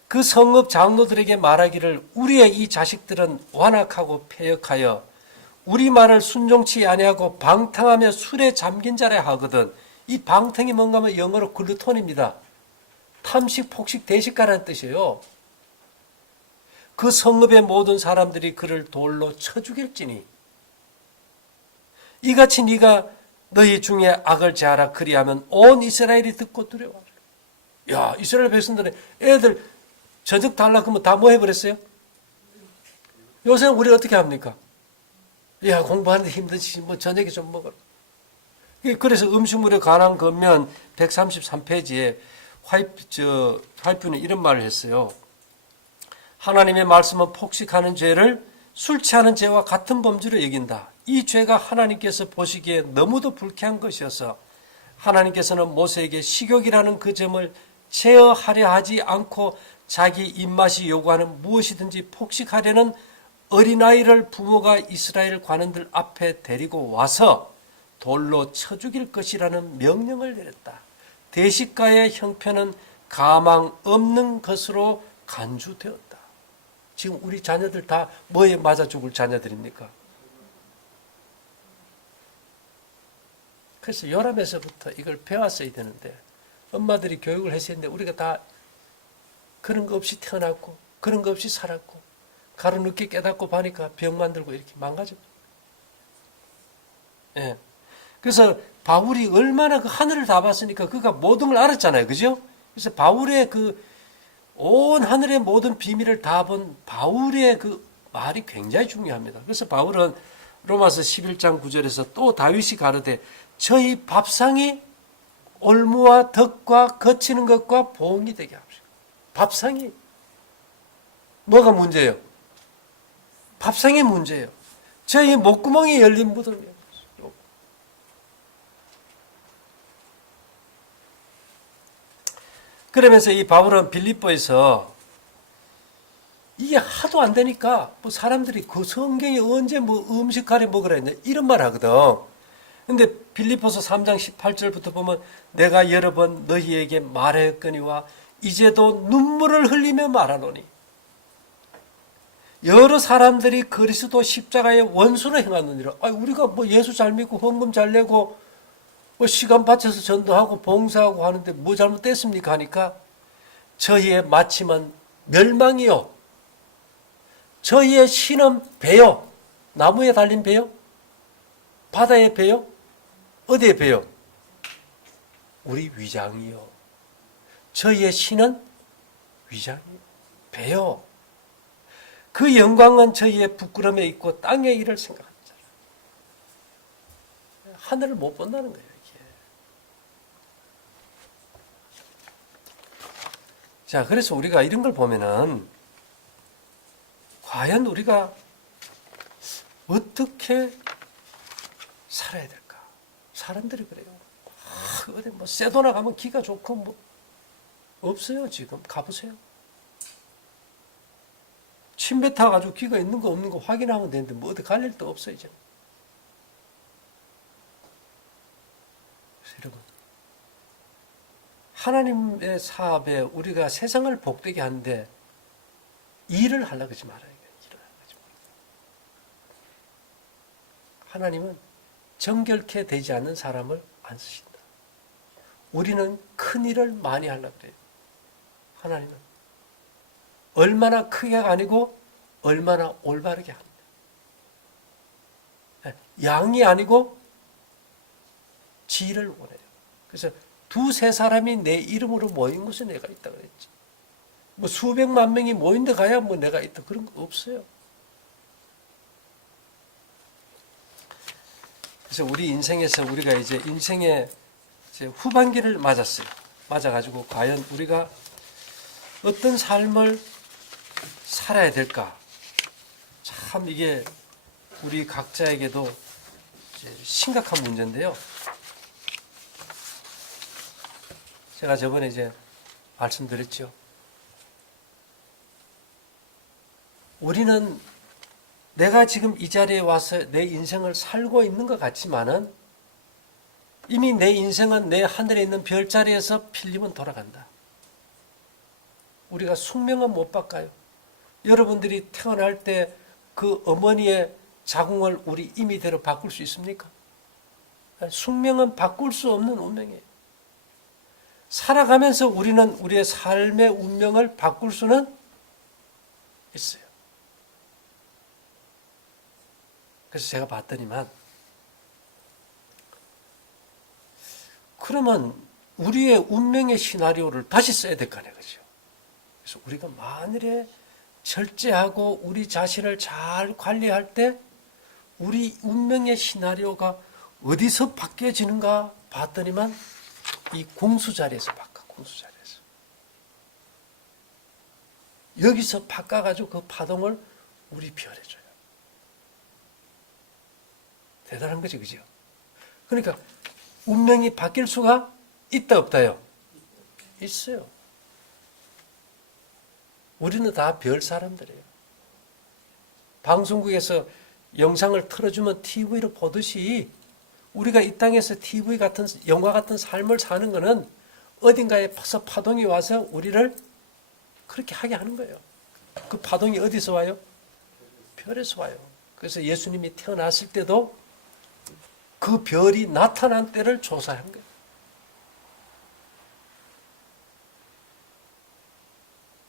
그 성읍 장로들에게 말하기를 우리의 이 자식들은 완악하고 패역하여 우리 말을 순종치 아니하고 방탕하며 술에 잠긴 자라 하거든. 이 방탕이 뭔가 하면 영어로 글루톤입니다. 탐식, 폭식, 대식가라는 뜻이에요. 그 성읍의 모든 사람들이 그를 돌로 쳐 죽일지니 이같이 네가 너희 중에 악을 제하라 그리하면 온 이스라엘이 듣고 두려워하라. 야, 이스라엘 백성들은 애들 저녁 달라 그러면 다 뭐 해버렸어요? 요새는 우리 어떻게 합니까? 야, 공부하는데 힘드시 뭐 저녁에 좀 먹어라. 그래서 음식물에 관한 권면 133페이지에 화이프는 이런 말을 했어요. 하나님의 말씀은 폭식하는 죄를 술 취하는 죄와 같은 범죄로 여긴다. 이 죄가 하나님께서 보시기에 너무도 불쾌한 것이어서 하나님께서는 모세에게 식욕이라는 그 점을 제어하려 하지 않고 자기 입맛이 요구하는 무엇이든지 폭식하려는 어린아이를 부모가 이스라엘 관원들 앞에 데리고 와서 돌로 쳐 죽일 것이라는 명령을 내렸다. 대식가의 형편은 가망 없는 것으로 간주되었다. 지금 우리 자녀들 다 뭐에 맞아 죽을 자녀들입니까? 그래서 요람에서부터 이걸 배웠어야 되는데 엄마들이 교육을 했어야 했는데 우리가 다 그런 거 없이 태어났고 그런 거 없이 살았고 가로 늦게 깨닫고 보니까 병 만들고 이렇게 망가져. 예. 그래서 바울이 얼마나 그 하늘을 다 봤으니까 그가 모든 걸 알았잖아요. 그죠? 그래서 바울의 그 온 하늘의 모든 비밀을 다 본 바울의 그 말이 굉장히 중요합니다. 그래서 바울은 로마서 11장 9절에서 또 다윗이 가로되 저희 밥상이 올무와 덕과 거치는 것과 보응이 되게 합시다. 밥상이 뭐가 문제예요? 밥상이 문제예요. 저희 목구멍이 열린 무덤이에요. 그러면서 이 바울은 빌립보에서 이게 하도 안 되니까 뭐 사람들이 그 성경이 언제 뭐 음식하래 먹으라 했냐 이런 말 하거든. 근데 빌립보서 3장 18절부터 보면 내가 여러 번 너희에게 말하였거니와 이제도 눈물을 흘리며 말하노니 여러 사람들이 그리스도 십자가의 원수로 행하느니라. 우리가 뭐 예수 잘 믿고 헌금 잘 내고 뭐 시간 바쳐서 전도하고 봉사하고 하는데 뭐 잘못됐습니까? 하니까 저희의 마침은 멸망이요. 저희의 신은 배요. 나무에 달린 배요? 바다의 배요? 어디에 배요? 우리 위장이요. 저희의 신은 위장이요. 배요. 그 영광은 저희의 부끄러움에 있고 땅의 일을 생각합니다. 하늘을 못 본다는 거예요. 자, 그래서 우리가 이런 걸 보면은 과연 우리가 어떻게 살아야 될까? 사람들이 그래요. 그 어디 뭐 세도나 가면 기가 좋고 뭐 없어요. 지금 가보세요. 침배 타가지고 기가 있는 거 없는 거 확인하면 되는데 뭐 어디 갈 일도 없어요. 이제. 여러분, 하나님의 사업에 우리가 세상을 복되게 하는데 일을 하려고 하지 말아요. 일을 하려고 하지 말아요. 하나님은 정결케 되지 않는 사람을 안 쓰신다. 우리는 큰 일을 많이 하려고 그래요. 하나님은 얼마나 크게가 아니고 얼마나 올바르게 합니다. 양이 아니고 질을 원해요. 그래서 두세 사람이 내 이름으로 모인 곳에 내가 있다 그랬지. 뭐 수백만 명이 모인 데 가야 뭐 내가 있다 그런 거 없어요. 그래서 우리 인생에서 우리가 이제 인생의 이제 후반기를 맞았어요. 맞아가지고 과연 우리가 어떤 삶을 살아야 될까? 참 이게 우리 각자에게도 이제 심각한 문제인데요. 제가 저번에 이제 말씀드렸죠. 우리는 내가 지금 이 자리에 와서 내 인생을 살고 있는 것 같지만은 이미 내 인생은 내 하늘에 있는 별자리에서 필리면 돌아간다. 우리가 숙명은 못 바꿔요. 여러분들이 태어날 때 그 어머니의 자궁을 우리 임의대로 바꿀 수 있습니까? 숙명은 바꿀 수 없는 운명이에요. 살아가면서 우리는 우리의 삶의 운명을 바꿀 수는 있어요. 그래서 제가 봤더니만 그러면 우리의 운명의 시나리오를 다시 써야 될 거 아니에요. 그렇죠? 그래서 우리가 만일에 절제하고 우리 자신을 잘 관리할 때 우리 운명의 시나리오가 어디서 바뀌어지는가 봤더니만 이 공수자리에서 바꿔. 공수자리에서. 여기서 바꿔가지고 그 파동을 우리 별에 줘요. 대단한 거지, 그죠? 그러니까 운명이 바뀔 수가 있다 없다요? 있어요. 우리는 다 별 사람들이에요. 방송국에서 영상을 틀어주면 TV로 보듯이 우리가 이 땅에서 TV 같은 영화 같은 삶을 사는 것은 어딘가에서 파동이 와서 우리를 그렇게 하게 하는 거예요. 그 파동이 어디서 와요? 별에서 와요. 그래서 예수님이 태어났을 때도 그 별이 나타난 때를 조사한 거예요.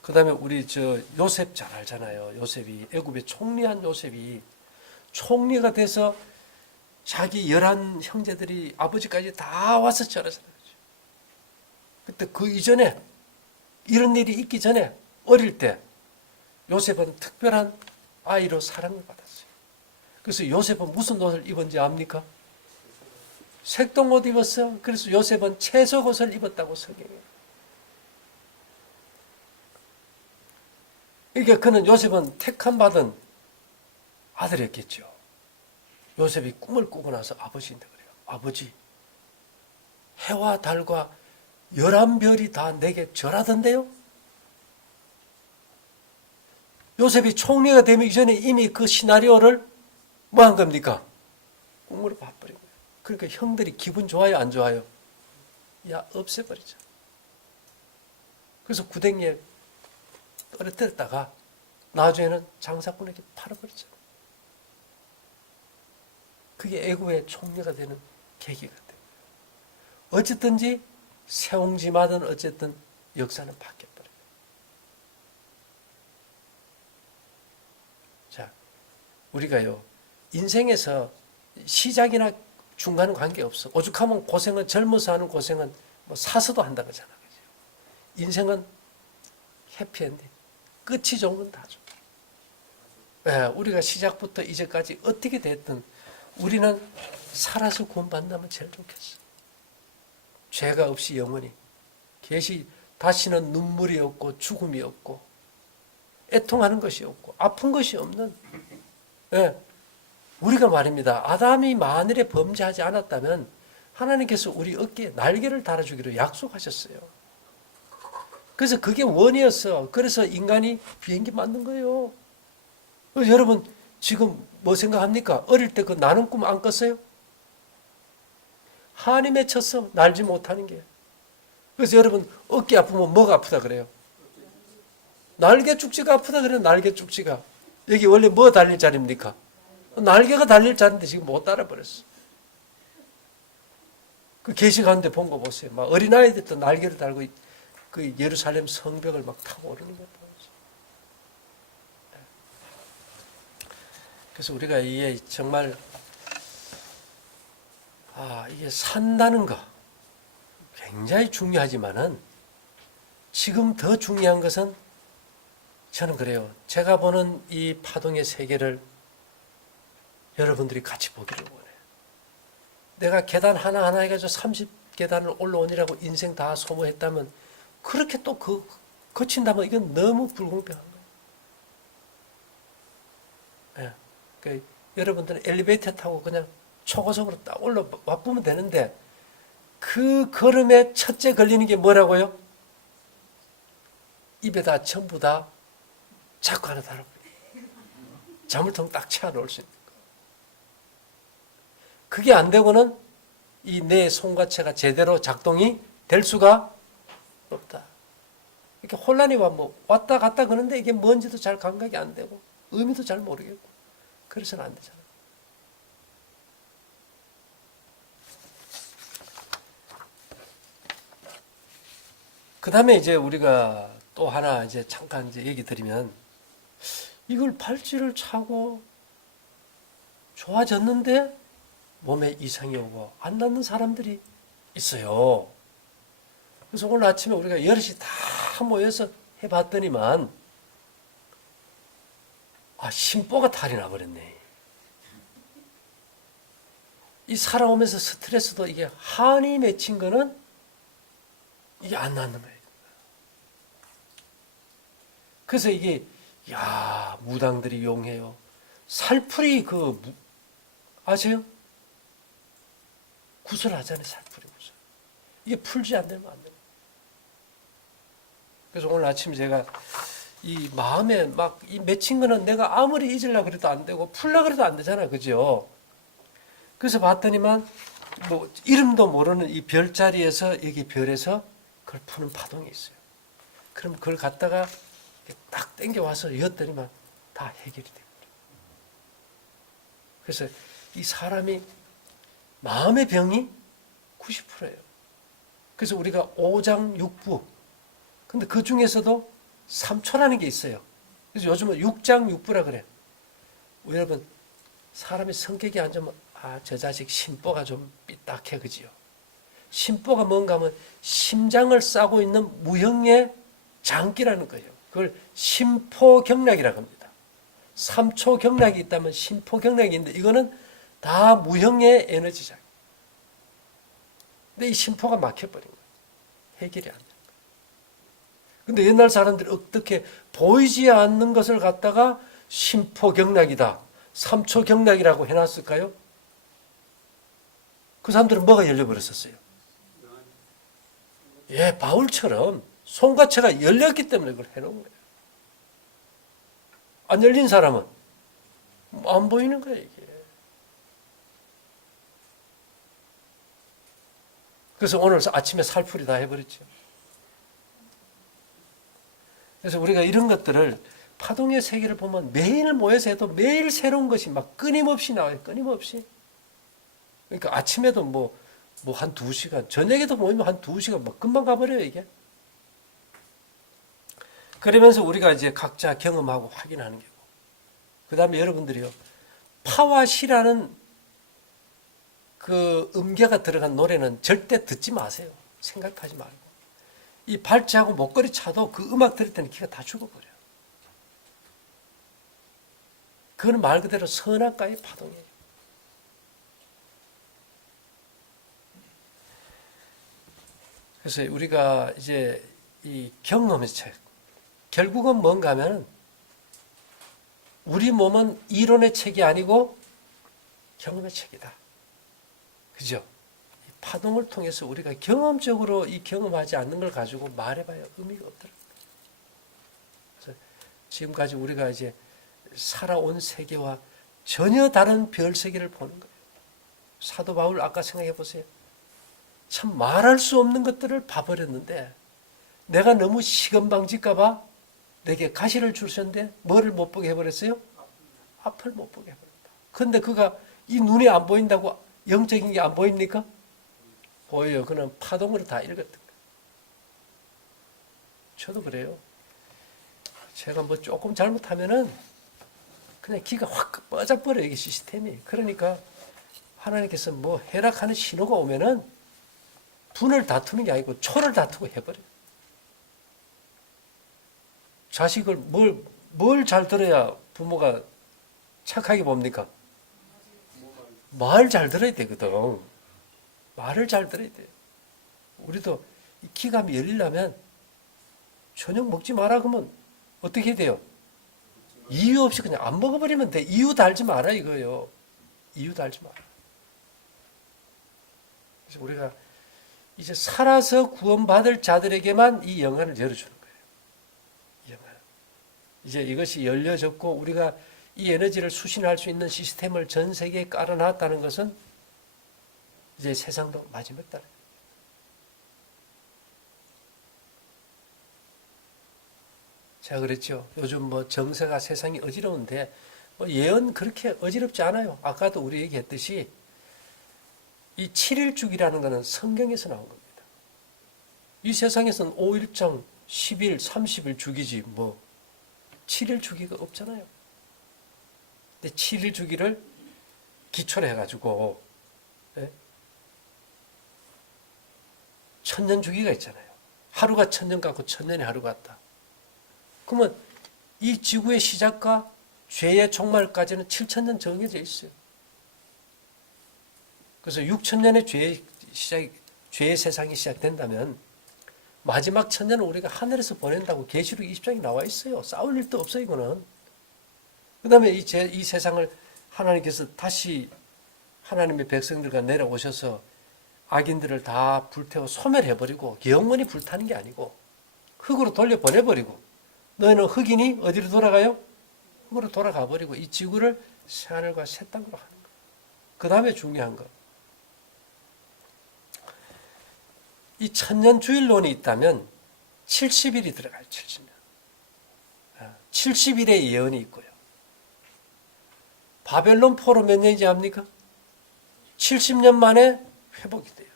그 다음에 우리 요셉 잘 알잖아요. 요셉이 애굽의 총리한 요셉이 총리가 돼서 자기 11 형제들이 아버지까지 다 와서 절하잖아요. 그때 그 이전에 이런 일이 있기 전에 어릴 때 요셉은 특별한 아이로 사랑을 받았어요. 그래서 요셉은 무슨 옷을 입은지 압니까? 색동옷 입었어요. 그래서 요셉은 채석옷을 입었다고 성경에. 그러니까 그는 요셉은 택함 받은 아들이었겠죠. 요셉이 꿈을 꾸고 나서 아버지인데 그래요. 아버지, 해와 달과 11별이 다 내게 절하던데요? 요셉이 총리가 되기 전에 이미 그 시나리오를 뭐 한 겁니까? 꿈으로 봐버린 거예요. 그러니까 형들이 기분 좋아요, 안 좋아요? 야, 없애버리자. 그래서 구덩이에 떨어뜨렸다가 나중에는 장사꾼에게 팔아버리죠. 그게 애굽의 총리가 되는 계기가 돼요. 어쨌든지 세옹지마든 어쨌든 역사는 바뀌어버려요. 자, 우리가요 인생에서 시작이나 중간은 관계없어. 오죽하면 고생은 젊어서 하는 고생은 뭐 사서도 한다 그러잖아. 그죠? 인생은 해피엔딩. 끝이 좋은 건 다 좋아. 네, 우리가 시작부터 이제까지 어떻게 됐든 우리는 살아서 구원받는다면 제일 좋겠어. 죄가 없이 영원히 계시 다시는 눈물이 없고 죽음이 없고 애통하는 것이 없고 아픈 것이 없는 우리가 말입니다. 아담이 만일에 범죄하지 않았다면 하나님께서 우리 어깨에 날개를 달아주기로 약속하셨어요. 그래서 그게 원이었어. 그래서 인간이 비행기 만든 거예요. 여러분 지금 뭐 생각합니까? 어릴 때 그 나는 꿈 안 꿨어요? 한이 맺혔어. 날지 못하는 게. 그래서 여러분 어깨 아프면 뭐가 아프다 그래요? 날개 쭉지가 아프다 그래요. 날개 쭉지가. 여기 원래 뭐 달릴 자리입니까? 날개가 달릴 자리인데 지금 못 달아버렸어. 그 계시 가운데 본 거 보세요. 막 어린아이들도 날개를 달고 그 예루살렘 성벽을 막 타고 오르는 거 보세요. 그래서 우리가 이게 정말 이게 산다는 거 굉장히 중요하지만은 지금 더 중요한 것은 저는 그래요. 제가 보는 이 파동의 세계를 여러분들이 같이 보기를 원해요. 내가 계단 하나하나 해가지고 30계단을 올라오니라고 인생 다 소모했다면 그렇게 또 거친다면 이건 너무 불공평한 거예요. 예. 그러니까 여러분들은 엘리베이터 타고 그냥 초고속으로 딱 올라와 보면 되는데 그 걸음에 첫째 걸리는 게 뭐라고요? 입에다 전부 다 자꾸 하나 달아버려요. 자물통 딱 채워놓을 수 있는 거. 그게 안 되고는 이 내 손과체가 제대로 작동이 될 수가 없다. 이렇게 혼란이 왔다 갔다 그러는데 이게 뭔지도 잘 감각이 안 되고 의미도 잘 모르겠고 그래서는 안 되잖아. 그 다음에 이제 우리가 또 하나 이제 잠깐 이제 얘기 드리면 이걸 팔찌를 차고 좋아졌는데 몸에 이상이 오고 안 낫는 사람들이 있어요. 그래서 오늘 아침에 우리가 여럿이 다 모여서 해봤더니만 심보가 탈이 나버렸네. 이 살아오면서 스트레스도 이게 한이 맺힌 거는 이게 안 낫는 거예요. 그래서 이게 무당들이 용해요. 살풀이 아세요? 구슬하잖아요. 살풀이 구슬. 이게 풀지 안 되면 안 돼요. 그래서 오늘 아침 제가 이 마음에 막 이 맺힌 거는 내가 아무리 잊으려고 그래도 안 되고 풀려고 그래도 안 되잖아. 그죠? 그래서 봤더니만 이름도 모르는 이 별자리에서 여기 별에서 그걸 푸는 파동이 있어요. 그럼 그걸 갖다가 딱 땡겨와서 였더니만 다 해결이 됩니다. 그래서 이 사람이 마음의 병이 90%예요. 그래서 우리가 오장육부 근데 그 중에서도 3초라는 게 있어요. 그래서 요즘은 육장육부라 그래요. 여러분 사람이 성격이 안 좋으면 저 자식 심보가 좀 삐딱해 그지요. 심보가 뭔가 하면 심장을 싸고 있는 무형의 장기라는 거예요. 그걸 심포경락이라고 합니다. 3초 경락이 있다면 심포경락이 있는데 이거는 다 무형의 에너지장. 근데 이 심포가 막혀버린 거예요. 해결이 안 돼요. 근데 옛날 사람들이 어떻게 보이지 않는 것을 갖다가 심포경락이다, 3초 경락이라고 해놨을까요? 그 사람들은 뭐가 열려버렸었어요? 바울처럼 손과체가 열렸기 때문에 그걸 해놓은 거예요. 안 열린 사람은 안 보이는 거예요, 이게. 그래서 오늘 아침에 살풀이 다 해버렸죠. 그래서 우리가 이런 것들을 파동의 세계를 보면 매일 모여서 해도 매일 새로운 것이 막 끊임없이 나와요. 끊임없이. 그러니까 아침에도 한 2시간, 저녁에도 모이면 한 2시간 막 금방 가버려요, 이게. 그러면서 우리가 이제 각자 경험하고 확인하는 거고. 그 다음에 여러분들이요, 파와 시라는 그 음계가 들어간 노래는 절대 듣지 마세요. 생각하지 말고. 이 발치하고 목걸이 차도 그 음악 들을 때는 기가 다 죽어버려요. 그건 말 그대로 선악과의 파동이에요. 그래서 우리가 이제 이 경험의 책, 결국은 뭔가 하면 우리 몸은 이론의 책이 아니고 경험의 책이다. 그죠? 파동을 통해서 우리가 경험적으로 이 경험하지 않는 걸 가지고 말해봐야 의미가 없더라. 그래서 지금까지 우리가 이제 살아온 세계와 전혀 다른 별 세계를 보는 거예요. 사도 바울 아까 생각해 보세요. 참 말할 수 없는 것들을 봐버렸는데 내가 너무 시건방질까봐 내게 가시를 주셨는데 뭐를 못 보게 해버렸어요? 앞을 못 보게 해버렸다. 그런데 그가 이 눈이 안 보인다고 영적인 게 안 보입니까? 보여요. 그는 파동으로 다 읽었던 거예요. 저도 그래요. 제가 뭐 조금 잘못하면은 그냥 기가 확 빠져버려요. 이게 시스템이. 그러니까 하나님께서 뭐 해락하는 신호가 오면은 분을 다투는 게 아니고 초를 다투고 해버려요. 자식을 뭘 잘 들어야 부모가 착하게 봅니까? 말 잘 들어야 되거든. 말을 잘 들어야 돼요. 우리도 기감이 열리려면 저녁 먹지 마라 그러면 어떻게 돼요? 이유 없이 그냥 안 먹어버리면 돼. 이유 달지 마라 이거예요. 이유 달지 마라. 그래서 우리가 이제 살아서 구원받을 자들에게만 이 영안을 열어주는 거예요. 이 영안. 이제 이것이 열려졌고 우리가 이 에너지를 수신할 수 있는 시스템을 전 세계에 깔아놨다는 것은 이제 세상도 마지막이다. 제가 그랬죠. 요즘 뭐 정세가 세상이 어지러운데 뭐 예언 그렇게 어지럽지 않아요. 아까도 우리 얘기했듯이 이 7일 주기라는 것은 성경에서 나온 겁니다. 이 세상에서는 5일장, 10일, 30일 주기지 뭐 7일 주기가 없잖아요. 근데 7일 주기를 기초로 해가지고 천년 주기가 있잖아요. 하루가 천년 같고 천년이 하루 같다. 그러면 이 지구의 시작과 죄의 종말까지는 7천년 정해져 있어요. 그래서 6천년의 죄의 세상이 시작된다면 마지막 천년은 우리가 하늘에서 보낸다고 계시록 20장에 나와 있어요. 싸울 일도 없어요, 이거는. 그 다음에 이 세상을 하나님께서 다시 하나님의 백성들과 내려오셔서 악인들을 다 불태워 소멸해버리고 영원히 불타는 게 아니고 흙으로 돌려보내버리고 너희는 흙이니 어디로 돌아가요? 흙으로 돌아가버리고 이 지구를 새하늘과 새 땅으로 하는 거예요. 그 다음에 중요한 거. 이 천년주일론이 있다면 70일이 들어가요. 70년. 70일의 예언이 있고요. 바벨론 포로 몇 년이지 합니까? 70년 만에 회복이 돼요.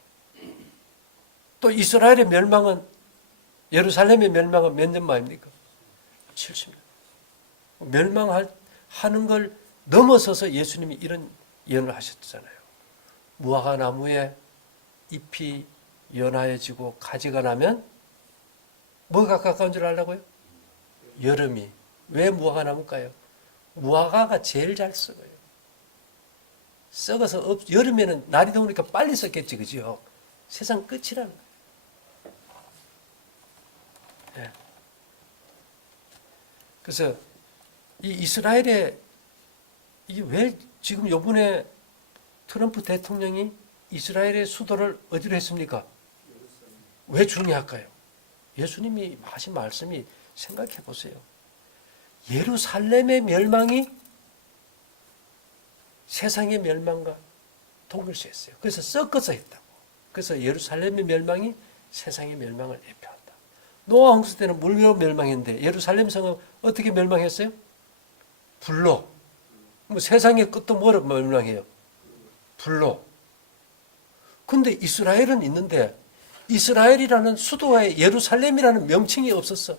또 이스라엘의 멸망은 예루살렘의 멸망은 몇 년 만입니까? 70년. 멸망하는 걸 넘어서서 예수님이 이런 예언을 하셨잖아요. 무화과 나무에 잎이 연하여지고 가지가 나면 뭐가 가까운 줄 알라고요? 여름이. 왜 무화과 나무일까요? 무화과가 제일 잘 썩어요. 썩어서 여름에는 날이 더우니까 빨리 썩겠지, 그죠? 세상 끝이라는 거예요. 네. 그래서 이 이스라엘에 이게 왜 지금 요번에 트럼프 대통령이 이스라엘의 수도를 어디로 했습니까? 왜 중요할까요? 예수님이 하신 말씀이 생각해 보세요. 예루살렘의 멸망이 세상의 멸망과 동일시했어요. 그래서 섞어서 했다고. 그래서 예루살렘의 멸망이 세상의 멸망을 예표한다. 노아 홍수 때는 물로 멸망했는데 예루살렘 성은 어떻게 멸망했어요? 불로. 뭐 세상의 끝도 뭐로 멸망해요? 불로. 근데 이스라엘은 있는데 이스라엘이라는 수도에 예루살렘이라는 명칭이 없었어.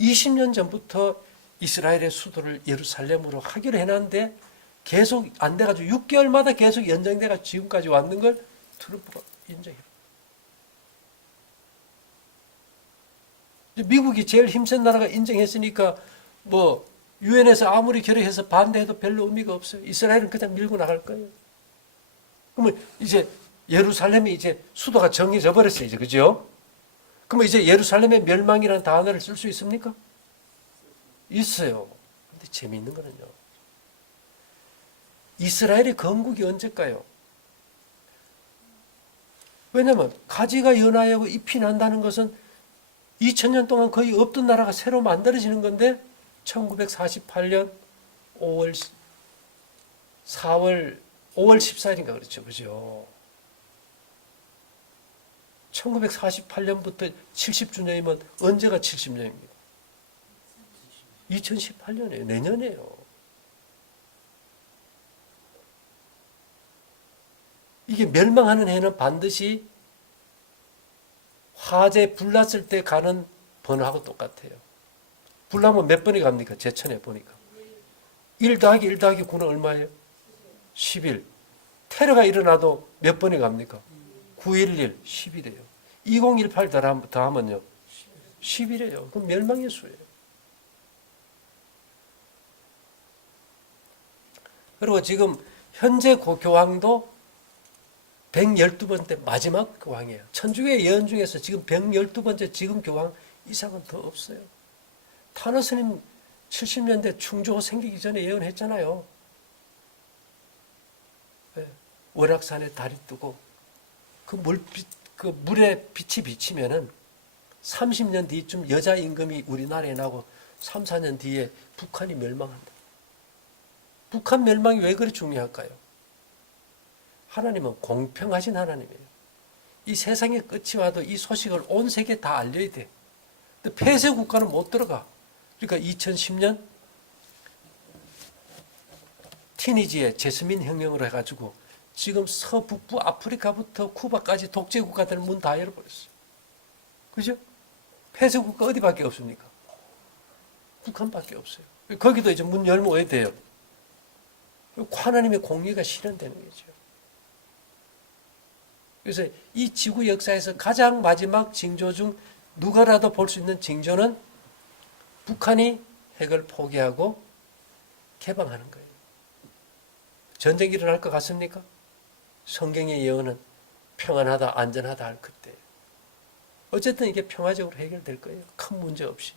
20년 전부터 이스라엘의 수도를 예루살렘으로 하기로 해놨는데 계속 안 돼가지고 6개월마다 계속 연장돼가 지금까지 왔는 걸 트럼프가 인정해요. 미국이 제일 힘센 나라가 인정했으니까 뭐 유엔에서 아무리 결의해서 반대해도 별로 의미가 없어요. 이스라엘은 그냥 밀고 나갈 거예요. 그러면 이제 예루살렘이 이제 수도가 정해져 버렸어요. 이제 그죠? 그러면 이제 예루살렘의 멸망이라는 단어를 쓸 수 있습니까? 있어요. 근데 재미있는 거는요. 이스라엘의 건국이 언제일까요? 왜냐하면 가지가 연하고 잎이 난다는 것은 2000년 동안 거의 없던 나라가 새로 만들어지는 건데 1948년 5월 14일인가 그렇죠. 그죠? 1948년부터 70주년이면 언제가 70년입니까? 2018년이에요. 내년이에요. 이게 멸망하는 해는 반드시 화재 불났을 때 가는 번호하고 똑같아요. 불나면 몇 번이 갑니까? 제천에 보니까. 1 더하기 1 더하기 9는 얼마예요? 11. 테러가 일어나도 몇 번이 갑니까? 911, 10이래요. 2018 더하면요. 10이래요. 그럼 멸망의 수예요. 그리고 지금 현재 교황도 112번째 마지막 교황이에요. 천주교의 예언 중에서 지금 112번째 지금 교황 이상은 더 없어요. 타너 스님 70년대 충주호 생기기 전에 예언했잖아요. 네. 월악산에 달이 뜨고 그 물에 빛이 비치면은 30년 뒤쯤 여자 임금이 우리나라에 나고 3, 4년 뒤에 북한이 멸망한다. 북한 멸망이 왜 그리 중요할까요? 하나님은 공평하신 하나님이에요. 이 세상의 끝이 와도 이 소식을 온 세계에 다 알려야 돼. 근데 폐쇄 국가는 못 들어가. 그러니까 2010년 티니지에 제스민 혁명으로 해가지고 지금 서북부 아프리카부터 쿠바까지 독재 국가들 문 다 열어버렸어요. 그죠? 폐쇄 국가 어디밖에 없습니까? 북한밖에 없어요. 거기도 이제 문 열면 돼요. 하나님의 공의가 실현되는 거죠. 그래서 이 지구 역사에서 가장 마지막 징조 중 누가라도 볼 수 있는 징조는 북한이 핵을 포기하고 개방하는 거예요. 전쟁이 일어날 것 같습니까? 성경의 예언은 평안하다, 안전하다 할 그때. 어쨌든 이게 평화적으로 해결될 거예요. 큰 문제 없이.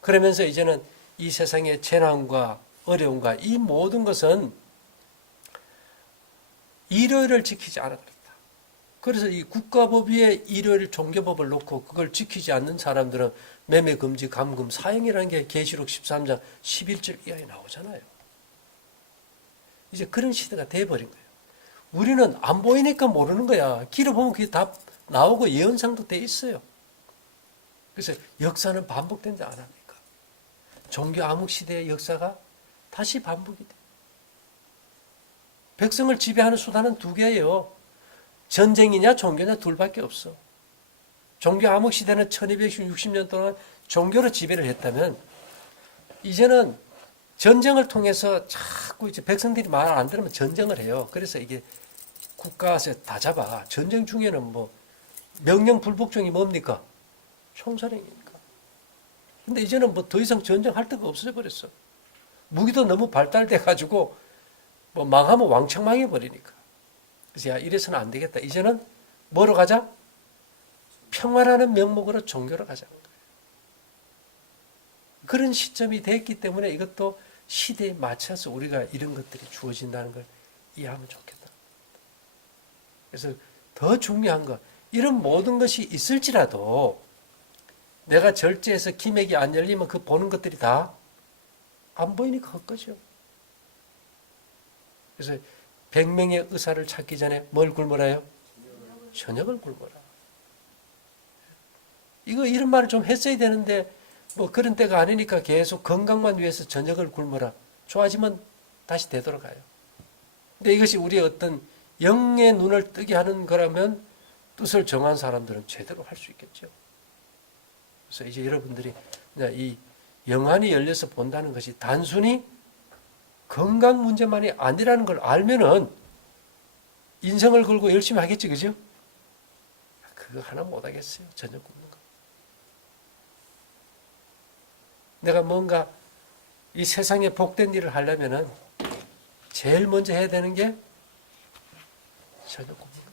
그러면서 이제는 이 세상의 재난과 어려움과 이 모든 것은 일요일을 지키지 않았다. 그래서 이 국가법 위에 일요일 종교법을 놓고 그걸 지키지 않는 사람들은 매매 금지, 감금, 사형이라는 게 계시록 13장 11절 이하에 나오잖아요. 이제 그런 시대가 돼버린 거예요. 우리는 안 보이니까 모르는 거야. 길을 보면 그게 다 나오고 예언상도 돼 있어요. 그래서 역사는 반복된다 안 합니까? 종교 암흑 시대의 역사가 다시 반복이 돼. 백성을 지배하는 수단은 두 개예요. 전쟁이냐 종교냐 둘밖에 없어. 종교 암흑 시대는 1260년 동안 종교로 지배를 했다면 이제는 전쟁을 통해서 자꾸 이제 백성들이 말 안 들으면 전쟁을 해요. 그래서 이게 국가에서 다 잡아. 전쟁 중에는 뭐 명령 불복종이 뭡니까? 총살행이니까. 근데 이제는 뭐 더 이상 전쟁할 데가 없어져 버렸어. 무기도 너무 발달돼 가지고 뭐 망하면 왕창 망해버리니까. 그래서 야 이래서는 안 되겠다. 이제는 뭐로 가자? 평화라는 명목으로 종교로 가자는 거예요. 그런 시점이 됐기 때문에 이것도 시대에 맞춰서 우리가 이런 것들이 주어진다는 걸 이해하면 좋겠다. 그래서 더 중요한 거, 이런 모든 것이 있을지라도 내가 절제해서 기맥이 안 열리면 그 보는 것들이 다 안 보이니까 헛거죠. 그래서 100명의 의사를 찾기 전에 뭘 굶어라요? 저녁을 굶어라. 이런 말을 좀 했어야 되는데 뭐 그런 때가 아니니까 계속 건강만 위해서 저녁을 굶어라. 좋아지면 다시 되돌아가요. 근데 이것이 우리의 어떤 영의 눈을 뜨게 하는 거라면 뜻을 정한 사람들은 제대로 할 수 있겠죠. 그래서 이제 여러분들이 이 영안이 열려서 본다는 것이 단순히 건강 문제만이 아니라는 걸 알면은 인생을 걸고 열심히 하겠지, 그죠? 그거 하나 못 하겠어요. 저녁 굶는 거. 내가 뭔가 이 세상에 복된 일을 하려면은 제일 먼저 해야 되는 게 저녁 굶는 거.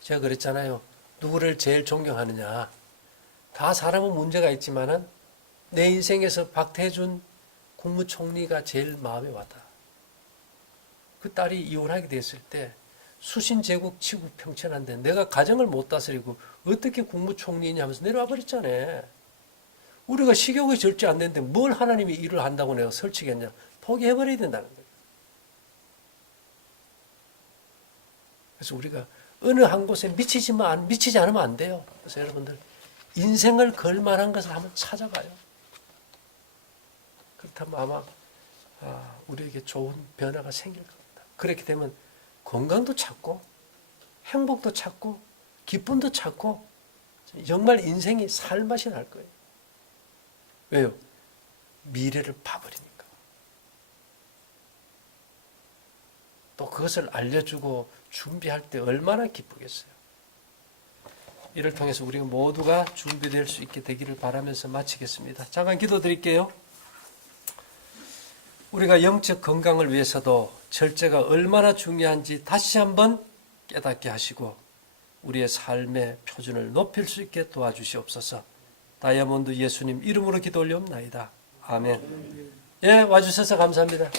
제가 그랬잖아요. 누구를 제일 존경하느냐. 다 사람은 문제가 있지만은 내 인생에서 박태준 국무총리가 제일 마음에 와닿아. 그 딸이 이혼하게 됐을 때 수신 제국 치고 평천한데 내가 가정을 못 다스리고 어떻게 국무총리냐 하면서 내려와 버렸잖아요. 우리가 식욕이 절제 안 되는데 뭘 하나님이 일을 한다고 내가 설치겠냐. 포기해버려야 된다는 거예요. 그래서 우리가 어느 한 곳에 미치지 않으면 안 돼요. 그래서 여러분들 인생을 걸 만한 것을 한번 찾아봐요. 그렇다면 아마 우리에게 좋은 변화가 생길 겁니다. 그렇게 되면 건강도 찾고 행복도 찾고 기쁨도 찾고 정말 인생이 살맛이 날 거예요. 왜요? 미래를 봐버리니까. 또 그것을 알려주고 준비할 때 얼마나 기쁘겠어요. 이를 통해서 우리가 모두가 준비될 수 있게 되기를 바라면서 마치겠습니다. 잠깐 기도드릴게요. 우리가 영적 건강을 위해서도 절제가 얼마나 중요한지 다시 한번 깨닫게 하시고 우리의 삶의 표준을 높일 수 있게 도와주시옵소서. 다이아몬드 예수님 이름으로 기도 올리옵나이다. 아멘. 예, 와주셔서 감사합니다.